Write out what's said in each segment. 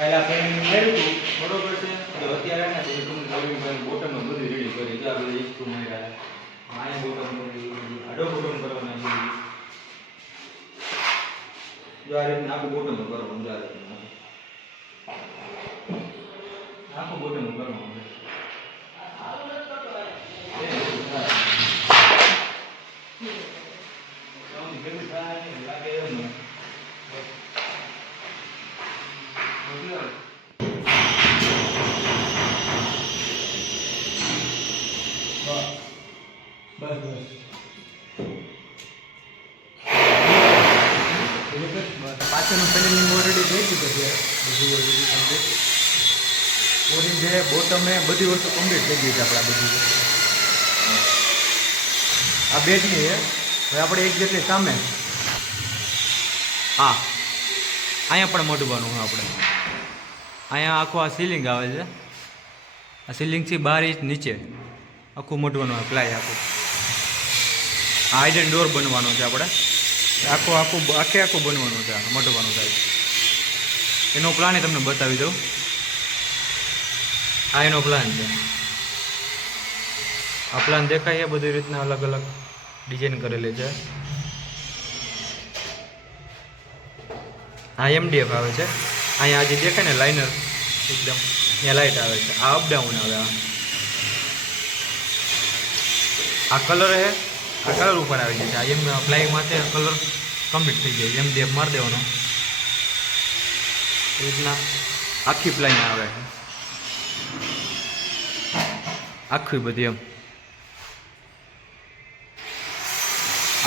પહેલા પેનિંગ માર્યું હતું બરોબર છે. તો અત્યારે ને તો તમે બોટમ બધું રેડી કરી જો આપણે ઇસ્ટુ માર્યા આયા બોટમ કરી આડો બોટમ કરવાના છે. જો આ રીતે આખું બોટમ કરવાનું છે. આખું બોટમ કરવાનું છે. પાછળનું પેનલિંગ ઓલરેડી થઈ ગયું છે. બધું ઓલરેડી કમ્પ્લીટ ઓરિંગ છે બોટમે બધી વસ્તુ કમ્પ્લીટ થઈ ગઈ છે આપણે. આ બધી આ બેડની છે. હવે આપણે એક જેટલી સામે હા અહીંયા પણ મોઢવાનું હોય આપણે. અહીંયા આખું આ સીલિંગ આવે છે. આ સીલિંગથી 12 ઇંચ નીચે આખું મોઢવાનું હોય પ્લાય આખું. આ આઈડન ડોર બનવાનો છે આપણે. આખું બનવાનું છે મોઢવાનું થાય. એનો પ્લાન એ તમને બતાવી દઉં. આ એનો પ્લાન છે. આ પ્લાન દેખાય એ બધી રીતના અલગ અલગ ડિઝાઇન કરેલી છે. આ MDF આવે છે. અહીંયા જે દેખાય ને લાઇનર એકદમ ત્યાં લાઇટ આવે છે. આ અપડાઉન આવે. આ કલર છે. આ કલર ઉપર આવી જાય છે. એમ પ્લાય માટે કલર કમ્પ્લીટ થઈ જાય. MDF મારી દેવાનો એ રીતના આખી પ્લાય આવે છે. આખી બધી એમ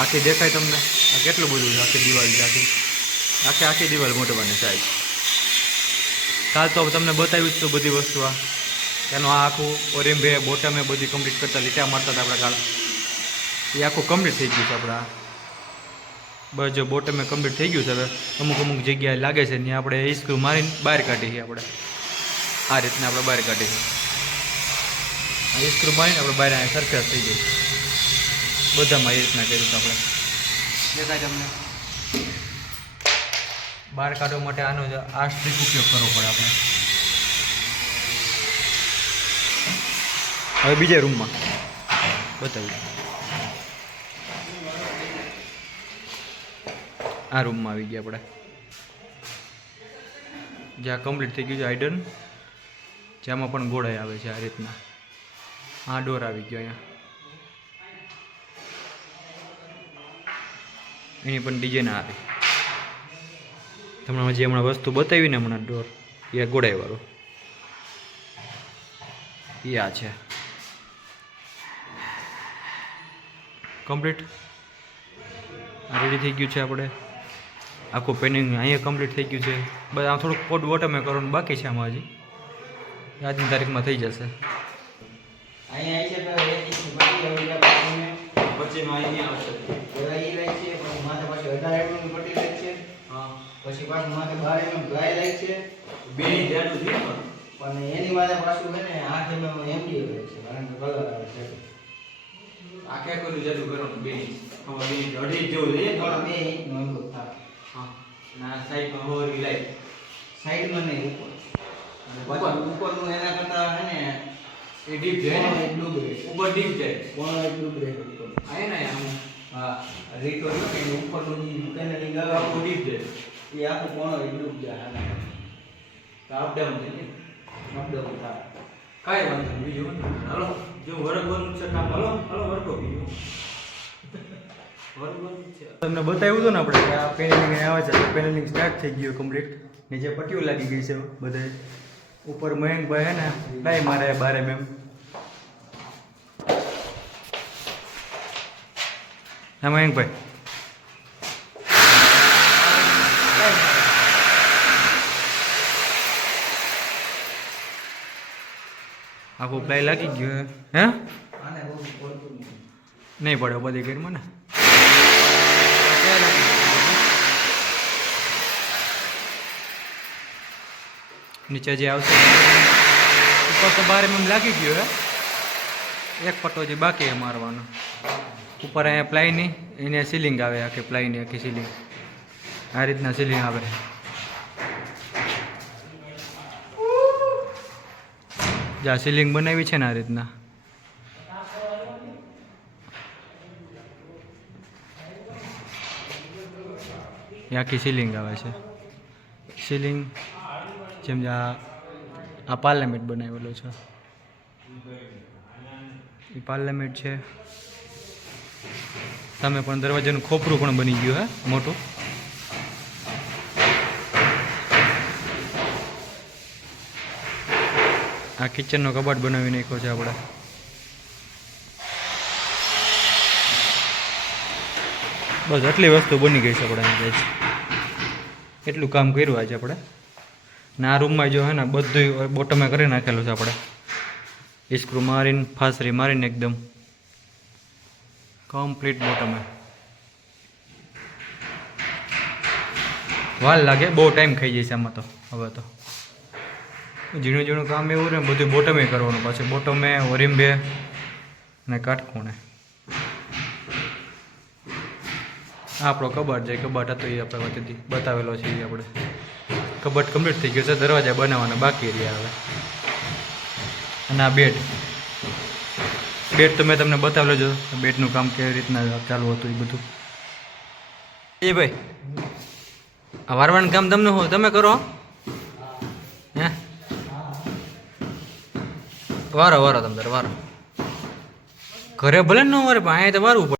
આખી દેખાય તમને. આ કેટલું બધું છે. આખી દિવાલ છે. આખી દિવાલ મોટવાની સાઈઝ. કાલ તો તમને બતાવ્યું જ તો બધી વસ્તુ. આ એનું આ આખું ઓરેમ્બે બોટમે બધી કમ્પ્લીટ કરતા લીટા મારતા હતા આપણે કાલ. એ આખું કમ્પ્લીટ થઈ ગયું છે આપણા. બસ જો બોટમે કમ્પ્લીટ થઈ ગયું છે. હવે અમુક જગ્યાએ લાગે છે ત્યાં આપણે એ સ્ક્રૂ મારીને બહાર કાઢીએ. આપણે આ રીતના આપણે બહાર કાઢીએ. આ સ્ક્રૂ મારીને આપણે બહાર અહીંયા સરફેસ થઈ જાય. બધામાં એ રીતના કર્યું છે આપણે. દેખાય તમને. બહાર કાઢવા માટે આનો આ સ્ટ્રીક ઉપયોગ કરવો પડે આપણે. હવે બીજા રૂમમાં બતાવ્યું. આ રૂમમાં આવી ગયા આપણે. જ્યાં કમ્પ્લીટ થઈ ગયું છે આઈડન. જેમાં પણ ગોળાઈ આવે છે આ રીતના. આ ડોર આવી ગયો અહીંયા. એની પણ ડિઝાઇન આવી. તમને જે હમણાં વસ્તુ બતાવી ને હમણાં ડોર એ ગોળાઈવાળો એ આ છે કમ્પ્લીટ. રેડી થઈ ગયું છે આપણે. આખું પેનિંગ અહીંયા કમ્પ્લીટ થઈ ગયું છે. બસ આમ થોડુંક કોડ બોટમે કરવાનું બાકી છે આમાં. હજી આજની તારીખમાં થઈ જશે. પછી પાછું માથે 12 mm ગાય લાઈટ છે. બે જાડું છે પણ એની માથે પાછું છે ને 8 mm MDF છે. કારણ કે કલર આવે છે. આખે કર્યું જાડું કરવાનું 2 ઇંચ. હવે 2 ઇંચ 2.5 જેવું છે. થોડા 2 ઇંચ નો એમ થાય. હા ના સાઈડમાં હોરી લાઈટ સાઈડમાં નહીં ઉપર. અને ઉપરનું એના કરતા છે ને એ ડીપ જાય ને એટલું રહે. ઉપર ડીપ જાય. કોણ એટલું રહે ઉપર. આય ને આમ હા રીતો જો કે ઉપરનું જે પેનલિંગ આવે આખું ડીપ જાય. એ આખું કોણ એટલું જાય. તો અપ ડાઉન થાય ને અપડાઉન થાય. કાંઈ વાંધો નહીં. બીજું હાલો જો વર્ગવાનું છે કામ. હાલો વર્ગો બીજું તમને બતાવ્યું હતું ને આપણે કે આ પેનલિંગ આવે છે. પેનલિંગ સ્ટાર્ટ થઈ ગયું કમ્પ્લીટ. નીચે પટ્ટીઓ લાગી ગઈ છે બધે. ઉપર મયંકભાઈ હે ને ડાય મારે 12 mm. હા મયંકભાઈ આખું પ્લાય લાગી ગયું હે. આને બહુ પડતું નહીં પડે બધી ઘરમાં ને. નીચે જે આવશે ઉપર તો 12 mm લાગી ગયો હે. એક પટ્ટો જે બાકી છે મારવાનો. ઉપર અહીંયા પ્લાયની એને સીલિંગ આવે. આખી પ્લાયની આખી સીલિંગ આ રીતના સીલિંગ આવે. જ્યાં સીલિંગ બનાવી છે ને આ રીતના એ આખી સીલિંગ આવે છે સીલિંગ જેમ આ પાર્લામેન્ટ બનાવેલો છે એ પાર્લામેન્ટ છે સામે પણ દરવાજાનું ખોપરું પણ બની ગયું હે મોટું આ કિચનનો કબાટ બનાવી નાખ્યો છે આપણે બસ આટલી વસ્તુ બની ગઈ છે આપણે ગાઈસ એટલું કામ કર્યું આજે આપણે ને આ રૂમમાં જો હે ને બધું બોટમે કરી નાખેલું છે આપણે સ્ક્રૂ મારીને ફાસરી મારીને એકદમ કમ્પ્લીટ બોટમે વાર લાગે બહુ ટાઈમ ખાઈ જાય છે આમાં તો હવે તો ઝીણું ઝીણું કામ એવું ને બધું બોટમે કરવાનું પાછું બોટમે વરીંબે ને કાટખૂણે આપણો કબાટ જે કબાટ હતો એ આપણે વચ્ચેથી બતાવેલો છે એ આપણે કબાટ કમ્પ્લીટ થઈ ગયો છે દરવાજા બનાવવાના બાકી રહ્યા હવે અને આ બેડ તો મેં તમને બતાવેલો છે બેડનું કામ કેવી રીતના ચાલુ હતું એ બધું એ ભાઈ આ વારવાનું કામ તમને હો તમે કરો હે વારો તમે તારે વારો ઘરે ભલે ન વારે પણ અહીંયા તો વારવું પડે